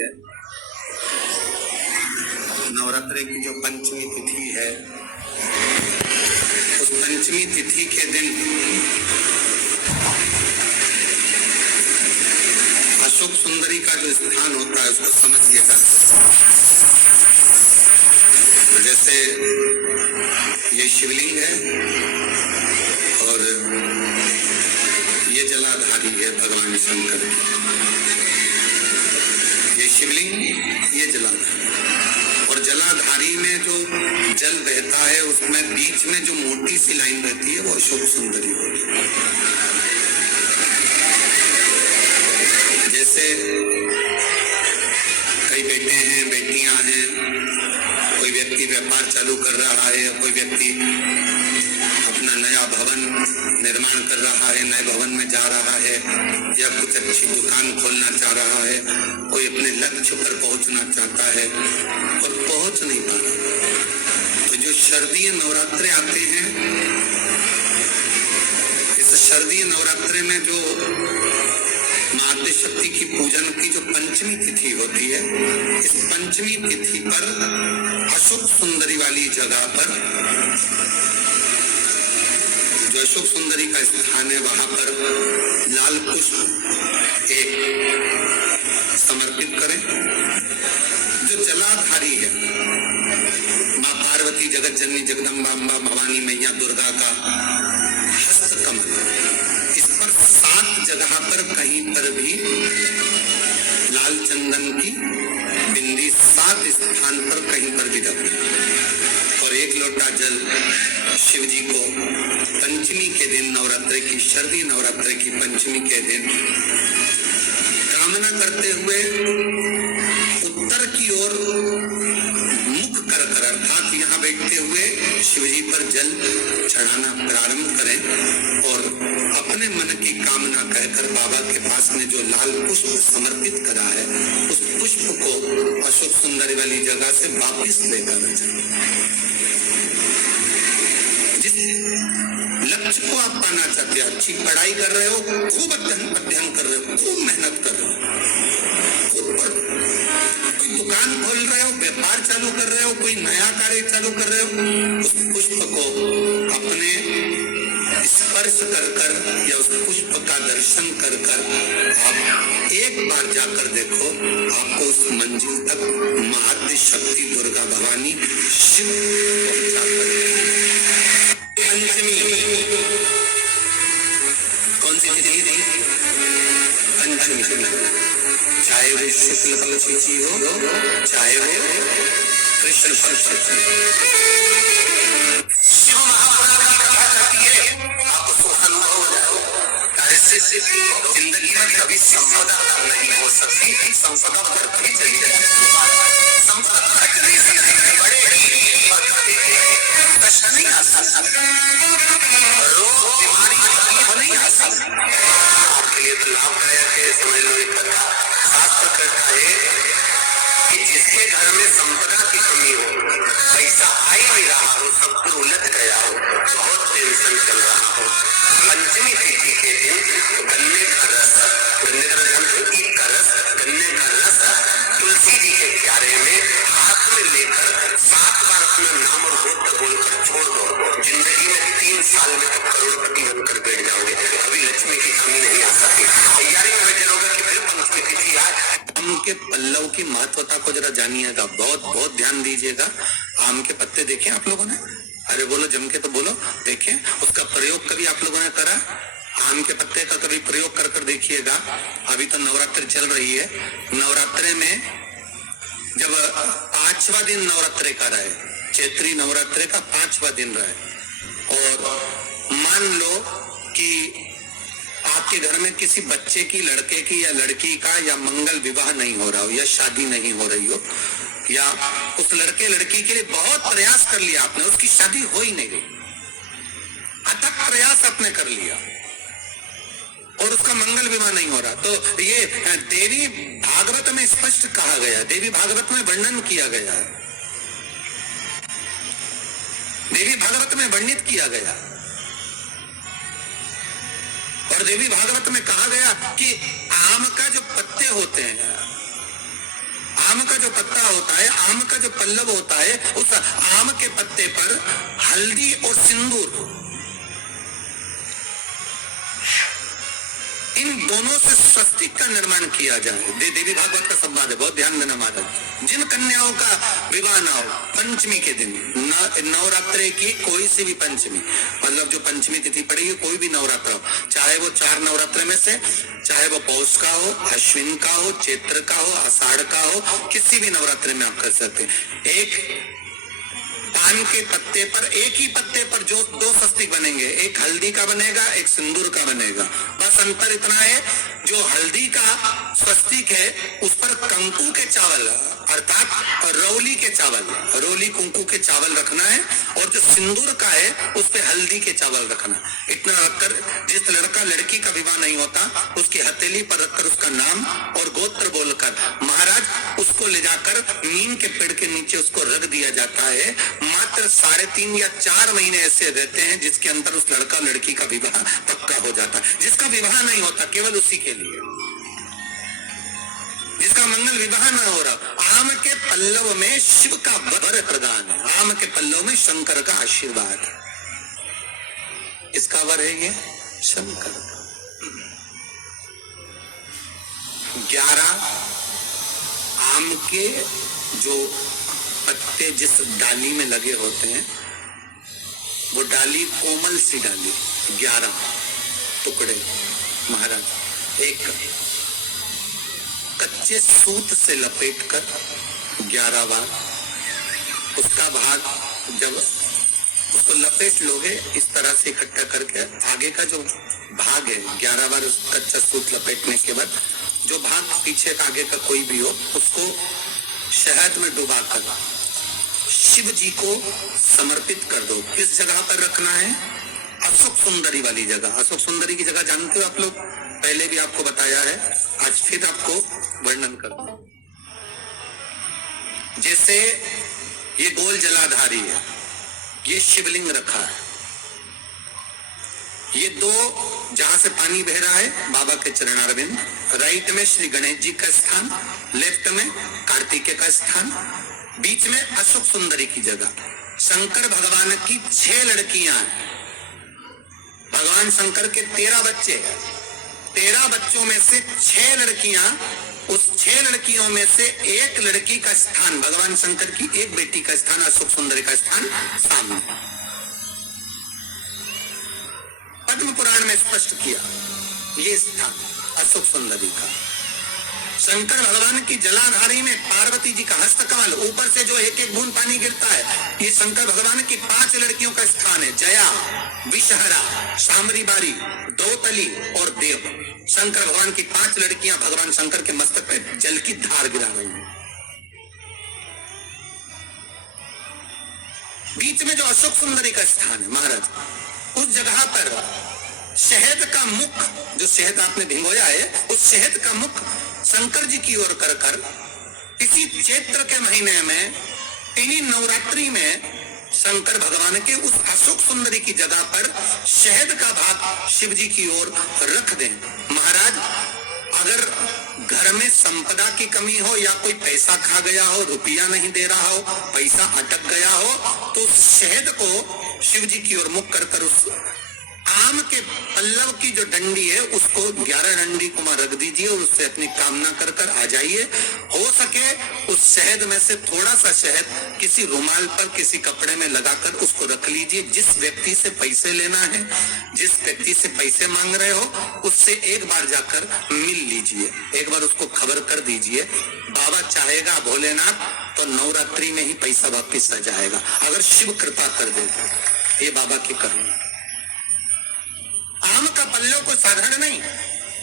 है। नवरात्रि की जो पंचमी तिथि है, उस पंचमी तिथि के दिन अशोक सुंदरी का जो स्थान होता है उसको समझिएगा। जैसे ये शिवलिंग है और ये जलाधारी है भगवान शंकर की। ये शिवलिंग, ये जलाधारी, और जलाधारी में जो जल बहता है उसमें बीच में जो मोटी सी लाइन रहती है वो अशोक सुंदरी होती है। जैसे कई बेटे हैं, बेटियां हैं, कोई व्यक्ति व्यापार चालू कर रहा है, कोई व्यक्ति अपना नया भवन निर्माण कर रहा है, नए भवन में जा रहा है, या कुछ अच्छी दुकान खोलना चाह रहा है, कोई अपने लक्ष्य पर पहुंचना चाहता है और पहुंच नहीं पा रहा। तो जो शारदीय नवरात्रे आते हैं, इस शारदीय नवरात्रे में जो माता शक्ति की पूजन की जो पंचमी तिथि होती है, इस पंचमी तिथि पर अशोक सुंदरी वाली जगह पर, जो अशोक सुंदरी का स्थान है, वहां पर लाल पुष्प एक समर्पित करें। जो जलाधारी है, माँ पार्वती, जगत जननी, जगदम्बा, अम्बा, भवानी मैया, दुर्गा का हस्त कमल, इस पर 7 जगह पर कहीं पर भी लाल चंदन की बिंदी 7 स्थान पर कहीं पर भी रखें, और 1 लोटा जल शिव जी को पंचमी के दिन, नवरात्रि की, शारदीय नवरात्रि की पंचमी के दिन कामना करते हुए उत्तर की ओर मुख कर कर, अर्थात यहाँ बैठते हुए शिव जी पर जल चढ़ाना प्रारंभ करें और अपने मन की कामना कहकर बाबा के पास में जो लाल पुष्प समर्पित करा है, उस पुष्प को अशोक सुंदरी वाली जगह से वापस लेकर जाए। जिस लक्ष्य को आप पाना चाहते हैं, अच्छी पढ़ाई कर रहे हो, खूब अध्ययन कर रहे हो, खूब मेहनत कर रहे हो, कोई दुकान खोल रहे हो, व्यापार चालू कर रहे हो, कोई नया कार्य चालू कर रहे हो, उस पुष्प को अपने स्पर्श कर कर या उस पुष्प का दर्शन कर कर आप एक बार जाकर देखो, आपको उस मंजिल तक महाद्य शक्ति दुर्गा भवानी शिव पहुंचा कर। पंचमी कौन सी तिथि थी? पंचमी, चाहे वो शुक्ल पक्ष की हो, चाहे वो कृष्ण पक्ष की। शिव महापुराण की कथा कहती है, आपको अनुभव हो जाए, जिंदगी में कभी संपदा नहीं हो सकती, संपदा बढ़ती चली जाती, संपदा घटने से नहीं, बढ़ेगी और घटेगी, कष्ट नहीं आ सकता, रोग बीमारी नहीं आ सकती। आपके लिए तो लाभदायक है, समझ लो। एक कथा शास्त्र कहता है कि जिसके घर में संपदा की कमी हो, पैसा आ ही नहीं रहा हो, सब कुछ उलझ गया हो, बहुत टेंशन चल रहा हो, पंचमी तिथि के दिन गन्ने का रस, गन्ने का रस, गन्ने का रस तुलसी जी के क्यारे में हाथ में लेकर 7 बार अपना नाम और गोत्र बोलकर छोड़ दो, जिंदगी में 3 साल में तो करोड़पति बनकर बैठ जाओगे, कभी लक्ष्मी की कमी नहीं आ सकती। तैयारी में बैठे रहोगे कि फिर पंचमी तिथि आए। आम के पल्लव की महत्वता को जरा जानिएगा, बहुत बहुत ध्यान दीजिएगा। आम के पत्ते देखे आप लोगों ने? अरे बोलो, जम के तो बोलो। देखे, उसका प्रयोग कभी आप लोगों ने करा? आम के पत्ते का कभी प्रयोग कर कर देखिएगा। अभी तो नवरात्रि चल रही है, नवरात्रे में जब 5वां दिन नवरात्रे का रहे, चैत्री नवरात्रे का 5वां दिन रहे, और मान लो कि आपके घर में किसी बच्चे की, लड़के की या लड़की का या मंगल विवाह नहीं हो रहा हो, या शादी नहीं हो रही हो, या उस लड़के लड़की के लिए बहुत प्रयास कर लिया आपने, उसकी शादी हो ही नहीं गई, अथक प्रयास आपने कर लिया और उसका मंगल विवाह नहीं हो रहा, तो ये देवी भागवत में स्पष्ट कहा गया, देवी भागवत में वर्णन किया गया, देवी भागवत में वर्णित किया गया, और देवी भागवत में कहा गया कि आम का जो पत्ते होते हैं आम का जो पत्ता होता है, आम का जो पल्लव होता है, उस आम के पत्ते पर हल्दी और सिंदूर, इन दोनों से स्वस्तिक का निर्माण किया जाए। देवी भागवत का संवाद है, बहुत ध्यान देना महाराज। जिन कन्याओं का विवाह ना हो पंचमी के दिन, नवरात्रे की कोई सी भी पंचमी, मतलब जो पंचमी तिथि पड़ेगी, कोई भी नवरात्र हो, चाहे वो 4 नवरात्र में से, चाहे वो पौष का हो, अश्विन का हो, चैत्र का हो, आषाढ़ का हो, किसी भी नवरात्रि में आप कर सकते हैं। एक पान के पत्ते पर, एक ही पत्ते पर जो 2 स्वस्तिक बनेंगे, एक हल्दी का बनेगा, एक सिंदूर का बनेगा। बस अंतर इतना है, जो हल्दी का स्वस्तिक है उस पर कंकु के चावल अर्थात रौली के चावल, रौली कुंकू के चावल रखना है, और जो सिंदूर का है उस पे हल्दी के चावल रखना। इतना रखकर जिस लड़का लड़की का विवाह नहीं होता, उसकी हथेली पर रखकर उसका नाम और गोत्र बोलकर महाराज उसको ले जाकर नीम के पेड़ के नीचे उसको रख दिया जाता है। मात्र 3.5 या 4 महीने ऐसे रहते हैं जिसके अंदर उस लड़का लड़की का विवाह पक्का हो जाता है। जिसका विवाह नहीं होता केवल उसी के लिए, जिसका मंगल विवाह ना हो रहा, आम के पल्लव में शिव का वर प्रदान है, आम के पल्लव में शंकर का आशीर्वाद है। इसका वर है ये शंकर का। 11 आम के जो पत्ते जिस डाली में लगे होते हैं, वो डाली कोमल सी डाली, 11 टुकड़े महाराज एक कच्चे सूत से लपेटकर 11 बार उसका भाग, जब उसको लपेट लोगे इस तरह से इकट्ठा करके, आगे का जो भाग है 11 बार उस कच्चा सूत लपेटने के बाद जो भाग पीछे का आगे का कोई भी हो, उसको शहद में डुबाकर शिव जी को समर्पित कर दो। किस जगह पर रखना है? अशोक सुंदरी वाली जगह। अशोक सुंदरी की जगह जानते हो आप लोग, पहले भी आपको बताया है, आज फिर आपको वर्णन करता हूं। जैसे ये गोल जलाधारी है, ये शिवलिंग रखा है, ये 2 जहां से पानी बह रहा है बाबा के चरणारविंद, राइट में श्री गणेश जी का स्थान, लेफ्ट में कार्तिकेय का स्थान, बीच में अशोक सुंदरी की जगह। शंकर भगवान की 6 लड़कियां हैं। भगवान शंकर के 13 बच्चे, 13 बच्चों में से 6 लड़कियां, उस 6 लड़कियों में से एक लड़की का स्थान, भगवान शंकर की एक बेटी का स्थान, अशोक सुंदरी का स्थान सामने पद्म पुराण में स्पष्ट किया। ये स्थान अशोक सुंदरी का। शंकर भगवान की जलाधारी में पार्वती जी का हस्तकमल, ऊपर से जो एक एक बूंद पानी गिरता है, ये शंकर भगवान की 5 लड़कियों का स्थान है। जया, विषहरा, शामरी बारी, दौतली और देव। शंकर भगवान की 5 लड़कियां भगवान शंकर के मस्तक पे जल की धार गिरा रही हैं। बीच में जो अशोक सुंदरी का स्थान है महाराज, उस जगह पर शहद का मुख, जो शहद आपने भिगोया है, उस शहद का मुख शंकर जी की ओर कर कर इसी चैत्र के महीने में, इन्हीं नवरात्रि में शंकर भगवान के उस अशोक सुंदरी की जगह पर शहद का भाग शिव जी की ओर रख दें। महाराज अगर घर में संपदा की कमी हो या कोई पैसा खा गया हो, रुपया नहीं दे रहा हो, पैसा अटक गया हो, तो शहद को शिव जी की ओर मुख कर कर उस आम के पल्लव की जो डंडी है उसको 11 डंडी को रख दीजिए और उससे अपनी कामना कर कर आ जाइए। हो सके उस शहद में से थोड़ा सा शहद किसी रुमाल पर, किसी कपड़े में लगाकर उसको रख लीजिए। जिस व्यक्ति से पैसे लेना है, जिस व्यक्ति से पैसे मांग रहे हो, उससे एक बार जाकर मिल लीजिए, एक बार उसको खबर कर दीजिए। बाबा चाहेगा भोलेनाथ तो नवरात्रि में ही पैसा वापिस आ जाएगा, अगर शिव कृपा कर देगा। ये बाबा की करुणा। आम का पल्लव को साधारण नहीं,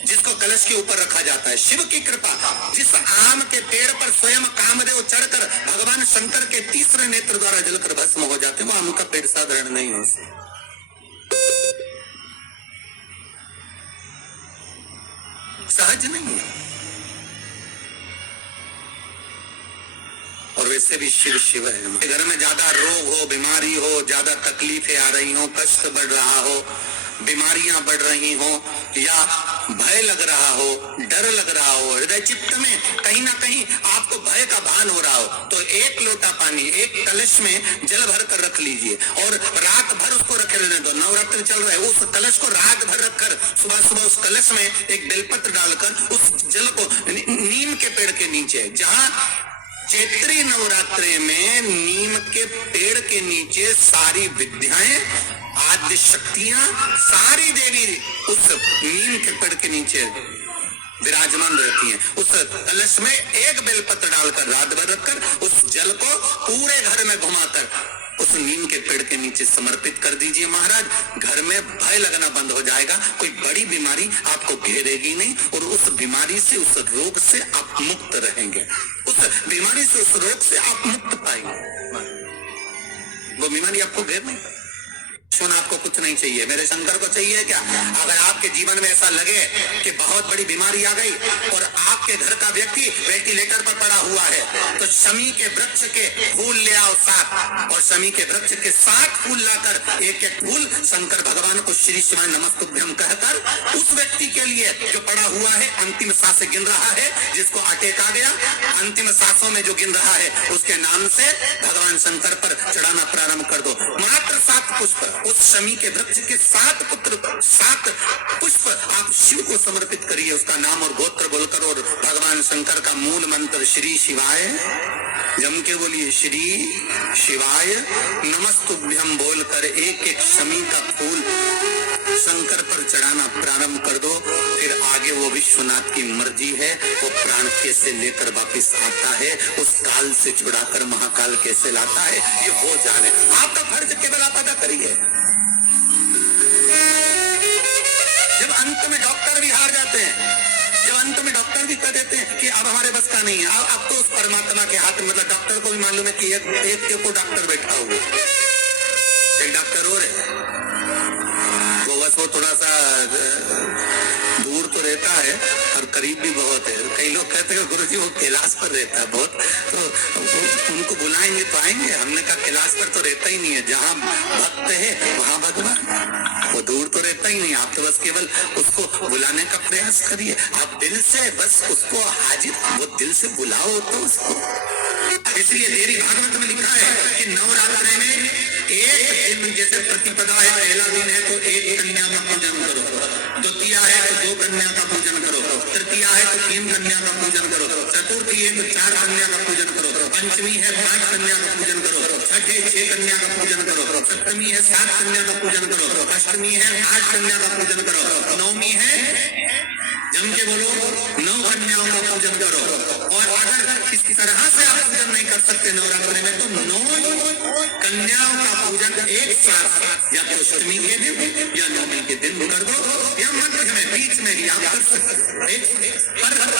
जिसको कलश के ऊपर रखा जाता है, शिव की कृपा। जिस आम के पेड़ पर स्वयं कामदेव चढ़कर भगवान शंकर के तीसरे नेत्र द्वारा जलकर भस्म हो जाते हैं, वो आम का पेड़ साधारण नहीं हो सकता, सहज नहीं है। और वैसे भी शिव शिव है। घर में ज्यादा रोग हो, बीमारी हो, ज्यादा तकलीफें आ रही हो, कष्ट बढ़ रहा हो, बीमारियां बढ़ रही हो, या भय लग रहा हो, डर लग रहा हो, हृदय चित्त में कहीं ना कहीं आपको भय का भान हो रहा हो, तो एक लोटा पानी एक कलश में जल भर कर रख लीजिए और रात भर उसको रखे रहने दो। नवरात्र चल रहा है, उस कलश को रात भर रखकर सुबह सुबह उस कलश में एक बेलपत्र डालकर उस जल को नीम के पेड़ के नीचे, जहां चैत्री नवरात्रि में नीम के पेड़ के नीचे सारी विद्याएं, आद्य शक्तियां, सारी देवी उस नीम के पेड़ के नीचे विराजमान रहती हैं। उस कलश में एक बेलपत्र डालकर रात भर रखकर उस जल को पूरे घर में घुमाकर उस नीम के पेड़ के नीचे समर्पित कर दीजिए महाराज। घर में भय लगना बंद हो जाएगा, कोई बड़ी बीमारी आपको घेरेगी नहीं और उस बीमारी से, उस रोग से आप मुक्त रहेंगे। उस बीमारी से, उस रोग से आप मुक्त पाएंगे। वो बीमारी आपको घेर नहीं। सोना आपको कुछ नहीं चाहिए, मेरे शंकर को चाहिए क्या? अगर आपके जीवन में ऐसा लगे कि बहुत बड़ी बीमारी आ गई और आपके घर का व्यक्ति वेंटिलेटर पर पड़ा हुआ है, तो शमी के वृक्ष के फूल ले आओ 7 और शमी के वृक्ष के 7 फूल लाकर एक एक फूल शंकर भगवान को श्री शिवाय नमस्तुभ्यं कहकर उस व्यक्ति के लिए जो पड़ा हुआ है, अंतिम सांस गिन रहा है, जिसको अटैक आ गया, अंतिम सांसों में जो गिन रहा है, उसके नाम से भगवान शंकर पर चढ़ाना प्रारंभ कर दो। मात्र 7 पुष्प उस शमी के वृक्ष के 7 पुष्प आप शिव को समर्पित करिए, उसका नाम और गोत्र बोलकर, और भगवान शंकर का मूल मंत्र श्री शिवाय जम के बोलिए, श्री शिवाय नमस्तुभ्यं बोलकर एक एक शमी का फूल शंकर पर चढ़ाना प्रारंभ कर दो। फिर आगे वो विश्वनाथ की मर्जी है, वो प्राण कैसे लेकर वापिस आता है, उस काल से छुड़ाकर महाकाल कैसे लाता है, ये वो जाने। आपका फर्ज केवल आप अदा करिए। जब अंत में डॉक्टर भी हार जाते हैं, जब अंत में डॉक्टर भी कह देते हैं कि अब हमारे बस का नहीं है, अब तो उस परमात्मा के हाथ में, मतलब डॉक्टर को भी मालूम है कि एक को डॉक्टर बैठा हुआ, एक डॉक्टर और है, वो बस वो थोड़ा सा दूर तो रहता है और करीब भी बहुत है। कई लोग कहते हैं गुरु जी वो कैलाश पर रहता है बहुत, तो उनको बुलाएंगे तो आएंगे। हमने कहा कैलाश पर तो रहता ही नहीं है, जहाँ भक्त है वहां भगवान, वो दूर तो रहता ही नहीं। आप तो बस केवल उसको बुलाने का प्रयास करिए, आप दिल से बस उसको हाजिर, वो दिल से बुलाओ तो उसको। इसलिए देवी भागवत में लिखा है कि नवरात्रि में एक दिन, जैसे प्रतिपदा है, पहला दिन है तो एक कन्या का पूजन करो, द्वितीया है तो 2 कन्या का पूजन करो, तृतीया है तो 3 कन्या का पूजन करो, चतुर्थी है तो 4 कन्या का पूजन करो, पंचमी है 5 कन्या का पूजन करो, छठी 6 कन्या का पूजन करो, सप्तमी है 7 कन्या का पूजन करो, अष्टमी है 8 कन्या का पूजन करो, नवमी है जम के बोलो 9 कन्याओं का पूजन करो। और अगर इस तरह से आप पूजन नहीं कर सकते नवरात्रि में, तो 9 कन्याओं का पूजन एक साथ या तो अष्टमी के दिन या नवमी के दिन कर दो, या मध्य में बीच में भी आप कर सकते। पर अगर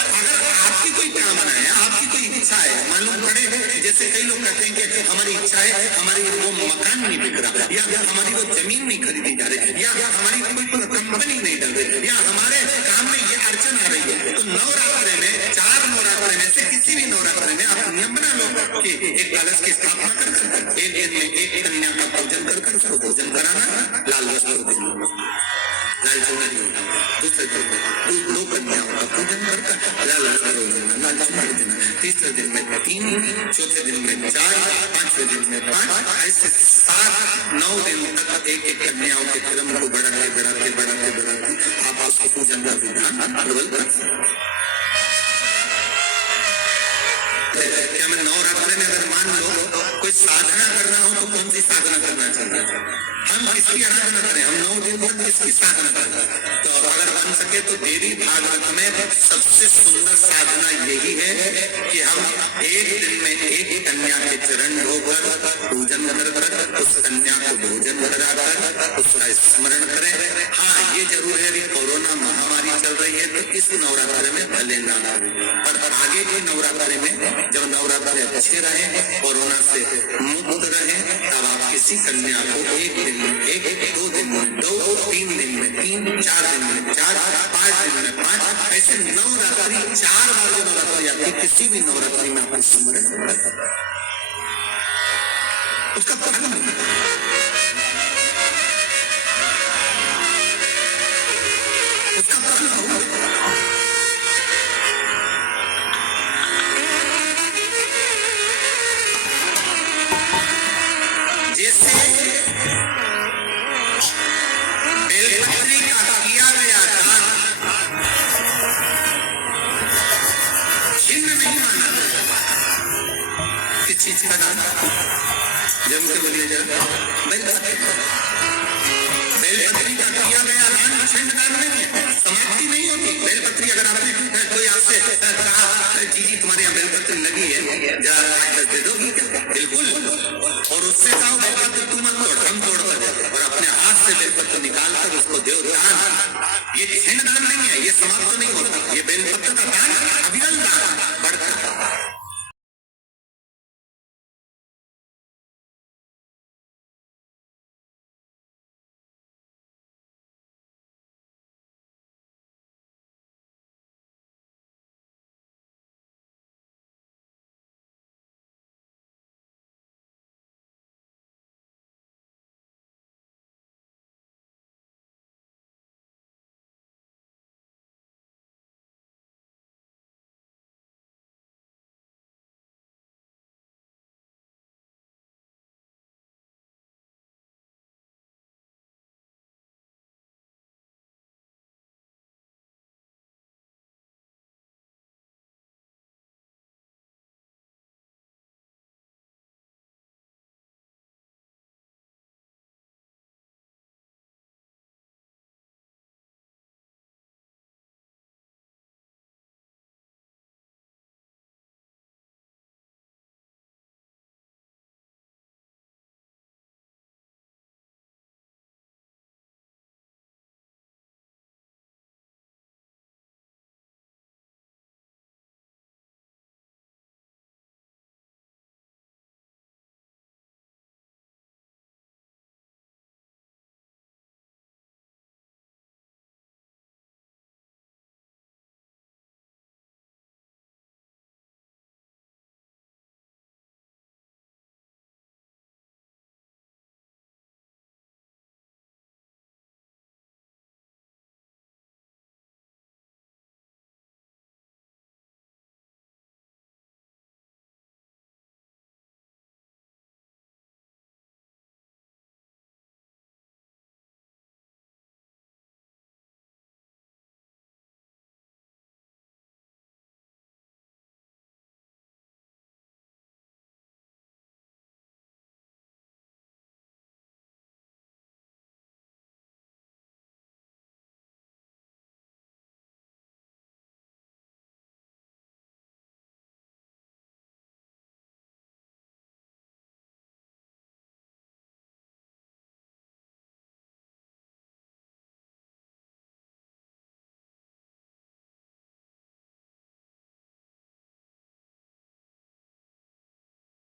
आपकी कोई कामना है, आपकी कोई इच्छा है, मालूम पड़े, जैसे कई लोग कहते हैं कि हमारी इच्छा है, हमारी वो मकान नहीं बिक रहा, या हमारी वो जमीन नहीं खरीदी जा रही, या हमारी कोई कंपनी नहीं डल रही, या हमारे काम में ये अड़चन आ रही है, तो नवरात्रि में 4 नवरात्रि में से किसी भी नवरात्रि में आप नियम बना लो कि एक कलश की स्थापना कर एक दिन में एक कन्या का पूजन कर उसको भोजन कराना, लाल वस्त्र देना, लाल चुनरी, दूसरे दिन 2 कन्याओं का पूजन करके लाल वस्त्र देना, लाल चुनरी देना, तीसरे दिन में 3, चौथे दिन में 4, 5वें दिन में 5, ऐसे 7-9 दिन तक एक एक कन्याओं के क्रम को बढ़ाते आप उसको पूजन का विधान प्रबल कर सकते। क्या मैं नवरात्रि में अगर मान लो कोई साधना करना हो तो कौन सी साधना करना चाहिए? हम किसकी आराधना करें? हम 9 दिन तक किसकी साधना करें? तो अगर बन सके तो देवी भागवत में सबसे सुंदर साधना यही है कि हम एक दिन में एक कन्या के चरण धोकर पूजन कर उस कन्या को भोजन कराकर उसका स्मरण करें। हाँ, ये जरूर है कि कोरोना महामारी चल रही है तो इस नवरात्रि में भले ना, पर आगे की नवरात्रि में जब नवरात्रि अच्छे रहे, कोरोना से मुक्त रहे, तब आप किसी कन्या को एक दिन में 1, 2 दिन में 2, 3 दिन में 3, 4 दिन में 4, 5 दिन में 5, ऐसे नवरात्रि 4 बार जो नवरात्रि आती है, किसी भी नवरात्रि में आप स्मरण करें, उसका फल उसका फल चीज का दान जम के बोलिए जरा, बेलपत्री का किया गया दान छिंददान नहीं है, समाप्ति नहीं होती। बेलपत्री अगर आपने कोई आपसे कहा जी तुम्हारे यहाँ बेलपत्री लगी है, जरा दे दोगी? बिल्कुल। और उससे कहो बेलपत्री तुम मत तोड़, हम तोड़ कर और अपने हाथ से बेलपत्र निकाल कर उसको दो दान। ये छिंददान नहीं है, ये समाप्त नहीं होता, ये बेलपत्र का दान